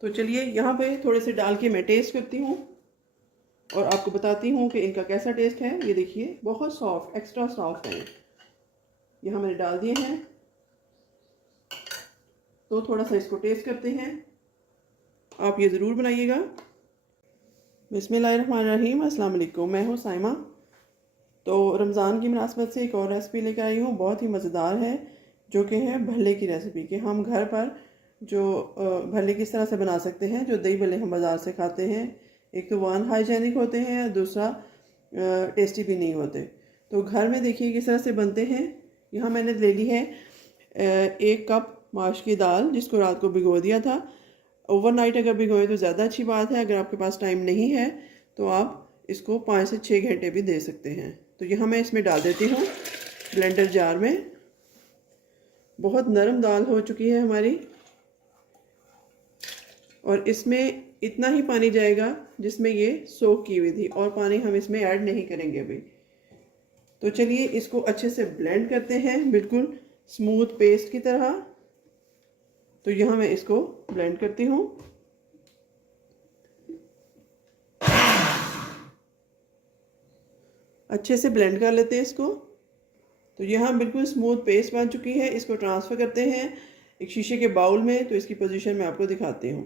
तो चलिए यहाँ पे थोड़े से डाल के मैं टेस्ट करती हूँ और आपको बताती हूँ कि इनका कैसा टेस्ट है। ये देखिए बहुत सॉफ्ट, एक्स्ट्रा सॉफ्ट है। यहाँ मैंने डाल दिए हैं, तो थोड़ा सा इसको टेस्ट करते हैं। आप ये ज़रूर बनाइएगा। बिस्मिल्लाहिर्रहमानिर्रहीम, अस्सलाम वालेकुम। मैं हूँ साइमा। तो रमज़ान की मुनासबत से एक और रेसिपी लेकर आई हूँ, बहुत ही मज़ेदार है, जो कि है भल्ले की रेसिपी। कि हम घर पर जो भल्ले किस तरह से बना सकते हैं। जो दही भल्ले हम बाज़ार से खाते हैं, एक तो वो अनहाइजेनिक होते हैं और दूसरा टेस्टी भी नहीं होते। तो घर में देखिए किस तरह से बनते हैं। यहाँ मैंने ले ली है 1 कप माश की दाल, जिसको रात को भिगो दिया था। ओवरनाइट अगर भिगोएं तो ज़्यादा अच्छी बात है। अगर आपके पास टाइम नहीं है तो आप इसको 5 से 6 घंटे भी दे सकते हैं। तो यहाँ मैं इसमें डाल देती हूँ ब्लेंडर जार में। बहुत नरम दाल हो चुकी है हमारी, और इसमें इतना ही पानी जाएगा जिसमें ये सोक की हुई थी, और पानी हम इसमें ऐड नहीं करेंगे अभी। तो चलिए इसको अच्छे से ब्लेंड करते हैं, बिल्कुल स्मूथ पेस्ट की तरह। तो यहाँ मैं इसको ब्लेंड करती हूँ। अच्छे से ब्लेंड कर लेते हैं इसको। तो यहाँ बिल्कुल स्मूथ पेस्ट बन चुकी है। इसको ट्रांसफ़र करते हैं एक शीशे के बाउल में। तो इसकी पोजीशन मैं आपको दिखाती हूँ।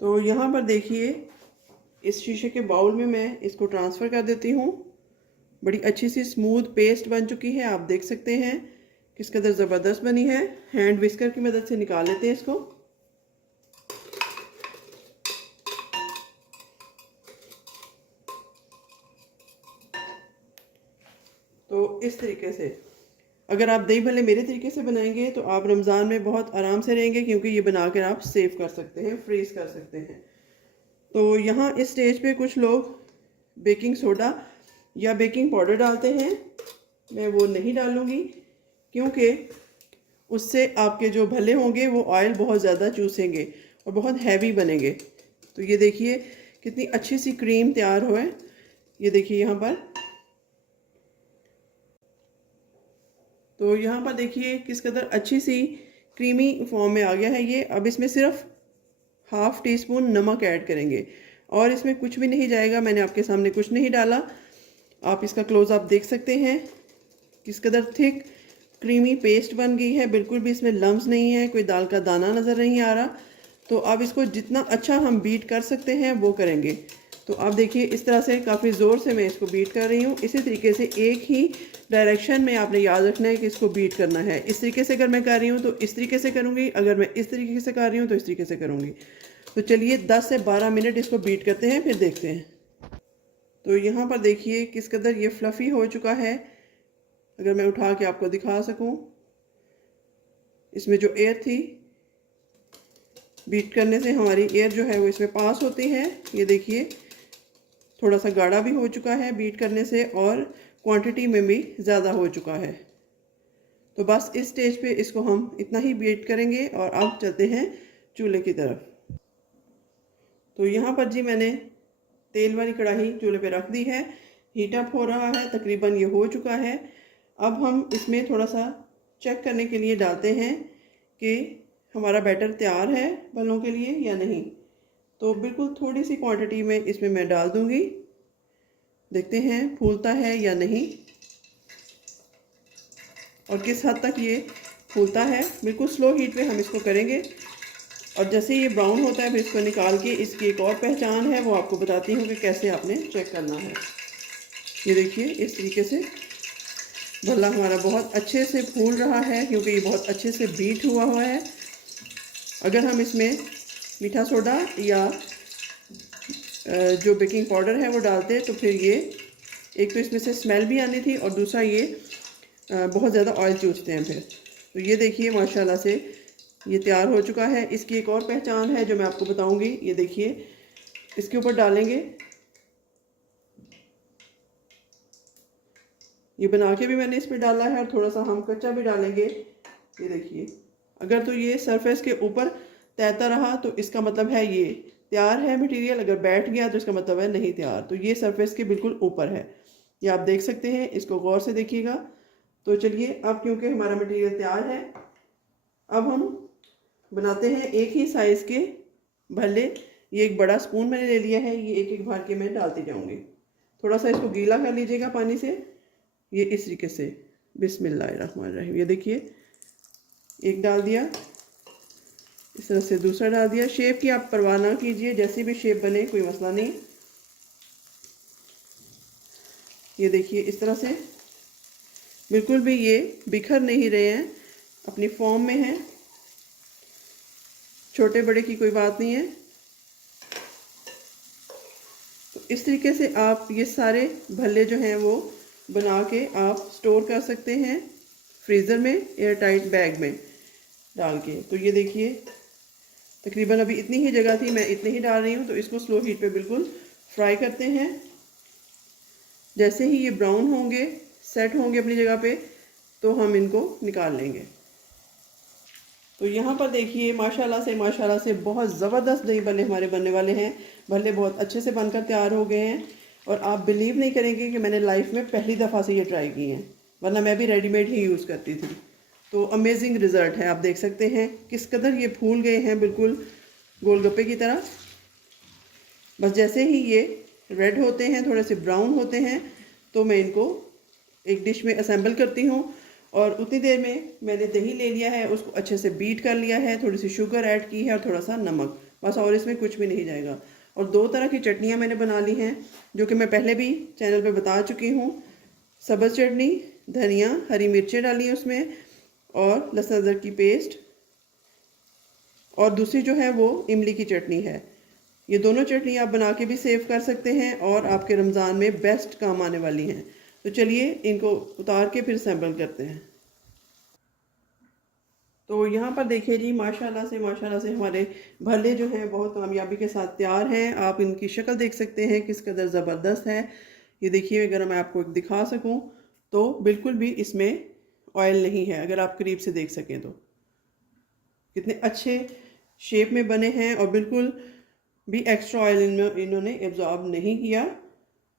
तो यहाँ पर देखिए इस शीशे के बाउल में मैं इसको ट्रांसफ़र कर देती हूँ। बड़ी अच्छी सी स्मूथ पेस्ट बन चुकी है। आप देख सकते हैं किस कदर ज़बरदस्त बनी है। हैंड विस्कर की मदद से निकाल लेते हैं इसको। तो इस तरीके से अगर आप दही भल्ले मेरे तरीके से बनाएंगे तो आप रमज़ान में बहुत आराम से रहेंगे, क्योंकि ये बनाकर आप सेव कर सकते हैं, फ्रीज़ कर सकते हैं। तो यहाँ इस स्टेज पे कुछ लोग बेकिंग सोडा या बेकिंग पाउडर डालते हैं। मैं वो नहीं डालूँगी, क्योंकि उससे आपके जो भल्ले होंगे वो ऑयल बहुत ज़्यादा चूसेंगे और बहुत हैवी बनेंगे। तो ये देखिए कितनी अच्छी सी क्रीम तैयार हो है। ये देखिए यहाँ पर। तो यहाँ पर देखिए किस कदर अच्छी सी क्रीमी फॉर्म में आ गया है ये। अब इसमें सिर्फ ½ टीस्पून नमक ऐड करेंगे, और इसमें कुछ भी नहीं जाएगा। मैंने आपके सामने कुछ नहीं डाला। आप इसका क्लोज अप देख सकते हैं किस कदर थिक क्रीमी पेस्ट बन गई है। बिल्कुल भी इसमें लम्स नहीं है, कोई दाल का दाना नज़र नहीं आ रहा। तो अब इसको जितना अच्छा हम बीट कर सकते हैं वो करेंगे। तो आप देखिए इस तरह से काफ़ी ज़ोर से मैं इसको बीट कर रही हूँ। इसी तरीके से एक ही डायरेक्शन में आपने याद रखना है कि इसको बीट करना है। इस तरीके से अगर मैं कर रही हूँ तो इस तरीके से करूँगी, अगर मैं इस तरीके से कर रही हूँ तो इस तरीके से करूँगी। तो चलिए 10 से 12 मिनट इसको बीट करते हैं, फिर देखते हैं। तो यहाँ पर देखिए किस कदर ये फ्लफ़ी हो चुका है। अगर मैं उठा के आपको दिखा सकूँ, इसमें जो एयर थी, बीट करने से हमारी एयर जो है वो इसमें पास होती है। ये देखिए थोड़ा सा गाढ़ा भी हो चुका है बीट करने से, और क्वांटिटी में भी ज़्यादा हो चुका है। तो बस इस स्टेज पे इसको हम इतना ही बीट करेंगे, और अब चलते हैं चूल्हे की तरफ। तो यहाँ पर जी मैंने तेल वाली कढ़ाई चूल्हे पे रख दी है। हीट अप हो रहा है, तकरीबन ये हो चुका है। अब हम इसमें थोड़ा सा चेक करने के लिए डालते हैं कि हमारा बैटर तैयार है भल्लों के लिए या नहीं। तो बिल्कुल थोड़ी सी क्वांटिटी में इसमें मैं डाल दूंगी। देखते हैं फूलता है या नहीं, और किस हद तक ये फूलता है। बिल्कुल स्लो हीट पे हम इसको करेंगे, और जैसे ये ब्राउन होता है फिर इसको निकाल के इसकी एक और पहचान है, वो आपको बताती हूँ कि कैसे आपने चेक करना है। ये देखिए इस तरीके से भल्ला हमारा बहुत अच्छे से फूल रहा है, क्योंकि ये बहुत अच्छे से बीट हुआ है। अगर हम इसमें मीठा सोडा या जो बेकिंग पाउडर है वो डालते तो फिर ये एक तो इसमें से स्मेल भी आनी थी, और दूसरा ये बहुत ज़्यादा ऑयल चूसते हैं फिर। तो ये देखिए माशाल्लाह से ये तैयार हो चुका है। इसकी एक और पहचान है जो मैं आपको बताऊंगी। ये देखिए इसके ऊपर डालेंगे, ये बना के भी मैंने इस पर डाला है, और थोड़ा सा हम कच्चा भी डालेंगे। ये देखिए अगर तो ये सरफेस के ऊपर तैरता रहा तो इसका मतलब है ये तैयार है मटेरियल। अगर बैठ गया तो इसका मतलब है नहीं तैयार। तो ये सरफेस के बिल्कुल ऊपर है, ये आप देख सकते हैं। इसको गौर से देखिएगा। तो चलिए अब क्योंकि हमारा मटेरियल तैयार है, अब हम बनाते हैं एक ही साइज़ के भल्ले। ये एक बड़ा स्पून मैंने ले लिया है, ये एक एक भर के मैं डालती जाऊंगी। थोड़ा सा इसको गीला कर लीजिएगा पानी से, ये इस तरीके से। बिस्मिल्लाहिर्रहमानिर्रहीम। ये देखिए एक डाल दिया, इस तरह से दूसरा डाल दिया। शेप की आप परवाह ना कीजिए, जैसी भी शेप बने कोई मसला नहीं। ये देखिए इस तरह से बिल्कुल भी ये बिखर नहीं रहे हैं, अपनी फॉर्म में हैं। छोटे बड़े की कोई बात नहीं है। तो इस तरीके से आप ये सारे भल्ले जो हैं वो बना के आप स्टोर कर सकते हैं फ्रीज़र में, एयर टाइट बैग में डाल के। तो ये देखिए तकरीबन अभी इतनी ही जगह थी, मैं इतनी ही डाल रही हूँ। तो इसको स्लो हीट पे बिल्कुल फ्राई करते हैं। जैसे ही ये ब्राउन होंगे, सेट होंगे अपनी जगह पे, तो हम इनको निकाल लेंगे। तो यहाँ पर देखिए माशाल्लाह से बहुत ज़बरदस्त दही भल्ले हमारे बनने वाले हैं। भल्ले बहुत अच्छे से बनकर तैयार हो गए हैं और आप बिलीव नहीं करेंगे कि मैंने लाइफ में पहली दफ़ा से ये ट्राई की हैं, वरना मैं भी रेडीमेड ही यूज़ करती थी। तो अमेजिंग रिज़ल्ट है, आप देख सकते हैं किस कदर ये फूल गए हैं, बिल्कुल गोलगप्पे की तरह। बस जैसे ही ये रेड होते हैं, थोड़े से ब्राउन होते हैं, तो मैं इनको एक डिश में असेंबल करती हूँ। और उतनी देर में मैंने दही ले लिया है, उसको अच्छे से बीट कर लिया है, थोड़ी सी शुगर ऐड की है और थोड़ा सा नमक, बस। और इसमें कुछ भी नहीं जाएगा। और 2 तरह की चटनियाँ मैंने बना ली हैं, जो कि मैं पहले भी चैनल पे बता चुकी हूँ। सब्ज़ चटनी, धनिया, हरी मिर्चें डाली हैं उसमें, और लहसुन अदरक की पेस्ट। और दूसरी जो है वो इमली की चटनी है। ये दोनों चटनी आप बना के भी सेव कर सकते हैं और आपके रमज़ान में बेस्ट काम आने वाली हैं। तो चलिए इनको उतार के फिर असेंबल करते हैं। तो यहाँ पर देखिए जी माशाल्लाह से हमारे भल्ले जो हैं बहुत कामयाबी के साथ तैयार हैं। आप इनकी शक्ल देख सकते हैं किस कदर ज़बरदस्त है। ये देखिए, अगर मैं आपको दिखा सकूँ तो बिल्कुल भी इसमें ऑयल नहीं है, अगर आप करीब से देख सकें तो। कितने अच्छे शेप में बने हैं और बिल्कुल भी एक्स्ट्रा ऑयल इनमें इन्होंने एब्जॉर्ब नहीं किया।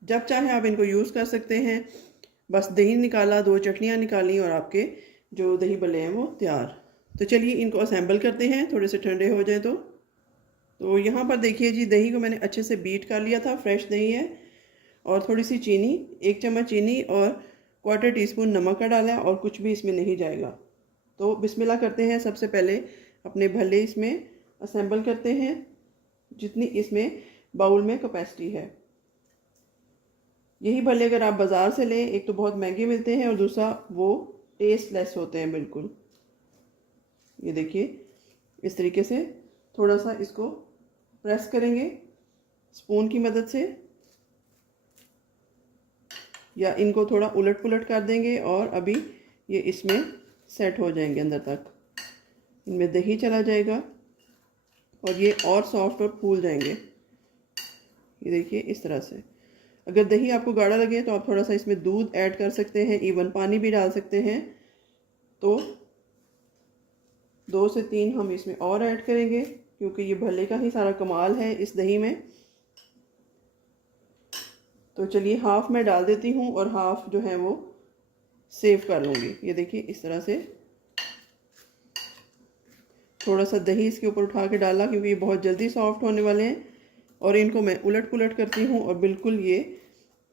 जब चाहे आप इनको यूज़ कर सकते हैं। बस दही निकाला, 2 चटनियाँ निकाली और आपके जो दही भल्ले हैं वो तैयार। तो चलिए इनको असेंबल करते हैं, थोड़े से ठंडे हो जाए तो यहाँ पर देखिए जी, दही को मैंने अच्छे से बीट कर लिया था, फ्रेश दही है। और थोड़ी सी चीनी, 1 चम्मच चीनी और 1/4 टीस्पून नमक का डाला है, और कुछ भी इसमें नहीं जाएगा। तो बिस्मिल्लाह करते हैं। सबसे पहले अपने भल्ले इसमें असेंबल करते हैं, जितनी इसमें बाउल में कैपेसिटी है। यही भल्ले अगर आप बाज़ार से लें, एक तो बहुत महंगे मिलते हैं और दूसरा वो टेस्टलेस होते हैं बिल्कुल। ये देखिए इस तरीके से थोड़ा सा इसको प्रेस करेंगे स्पून की मदद से, या इनको थोड़ा उलट पुलट कर देंगे और अभी ये इसमें सेट हो जाएंगे अंदर तक। इनमें दही चला जाएगा और ये और सॉफ्ट और फूल जाएंगे। ये देखिए इस तरह से। अगर दही आपको गाढ़ा लगे तो आप थोड़ा सा इसमें दूध ऐड कर सकते हैं, इवन पानी भी डाल सकते हैं। तो 2 से 3 हम इसमें और ऐड करेंगे, क्योंकि ये भल्ले का ही सारा कमाल है इस दही में। तो चलिए हाफ़ मैं डाल देती हूँ और हाफ़ जो है वो सेव कर लूँगी। ये देखिए इस तरह से थोड़ा सा दही इसके ऊपर उठा के डाला, क्योंकि ये बहुत जल्दी सॉफ्ट होने वाले हैं। और इनको मैं उलट पुलट करती हूँ और बिल्कुल ये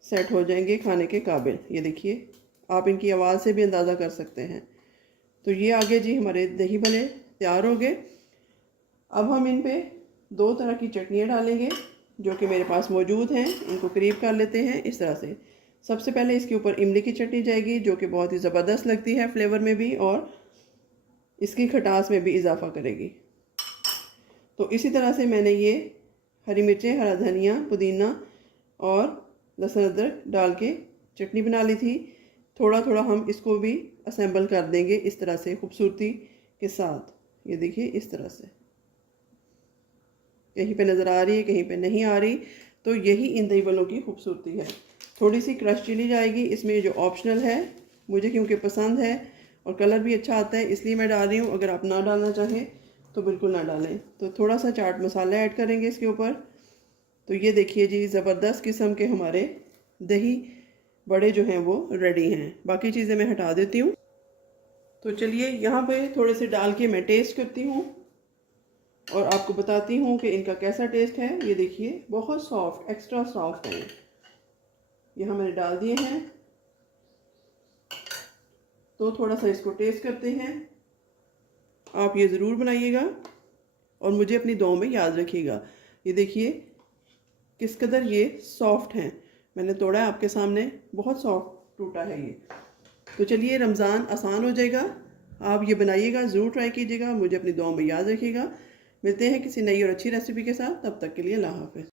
सेट हो जाएंगे खाने के काबिल। ये देखिए, आप इनकी आवाज़ से भी अंदाज़ा कर सकते हैं। तो ये आगे जी हमारे दही भल्ले तैयार हो गए। अब हम इन पे 2 तरह की चटनियाँ डालेंगे जो कि मेरे पास मौजूद हैं। इनको करीब कर लेते हैं इस तरह से। सबसे पहले इसके ऊपर इमली की चटनी जाएगी, जो कि बहुत ही ज़बरदस्त लगती है फ्लेवर में भी और इसकी खटास में भी इजाफा करेगी। तो इसी तरह से मैंने ये हरी मिर्चें, हरा धनिया, पुदीना और लहसुन अदरक डाल के चटनी बना ली थी। थोड़ा थोड़ा हम इसको भी असेंबल कर देंगे इस तरह से खूबसूरती के साथ। ये देखिए इस तरह से, कहीं पे नज़र आ रही है, कहीं पे नहीं आ रही। तो यही इन दही भल्लों की खूबसूरती है। थोड़ी सी क्रश चिली जाएगी इसमें, जो ऑप्शनल है, मुझे क्योंकि पसंद है और कलर भी अच्छा आता है इसलिए मैं डाल रही हूँ। अगर आप ना डालना चाहें तो बिल्कुल ना डालें। तो थोड़ा सा चाट मसाला ऐड करेंगे इसके ऊपर। तो ये देखिए जी, ज़बरदस्त किस्म के हमारे दही बड़े जो हैं वो रेडी हैं। बाकी चीज़ें मैं हटा देती हूँ। तो चलिए यहाँ पे थोड़े से डाल के मैं टेस्ट करती हूँ। और आपको बताती हूँ कि इनका कैसा टेस्ट है। ये देखिए बहुत सॉफ्ट, एक्स्ट्रा सॉफ्ट है। यहाँ मैंने डाल दिए हैं, तो थोड़ा सा इसको टेस्ट करते हैं। आप ये ज़रूर बनाइएगा और मुझे अपनी दुआओं में याद रखिएगा। ये देखिए किस कदर ये सॉफ्ट हैं। मैंने तोड़ा है आपके सामने, बहुत सॉफ्ट टूटा है ये। तो चलिए, रमज़ान आसान हो जाएगा। आप ये बनाइएगा, ज़रूर ट्राई कीजिएगा, मुझे अपनी दुआओं में याद रखिएगा। मिलते हैं किसी नई और अच्छी रेसिपी के साथ, तब तक के लिए अल्लाह हाफ़िज़।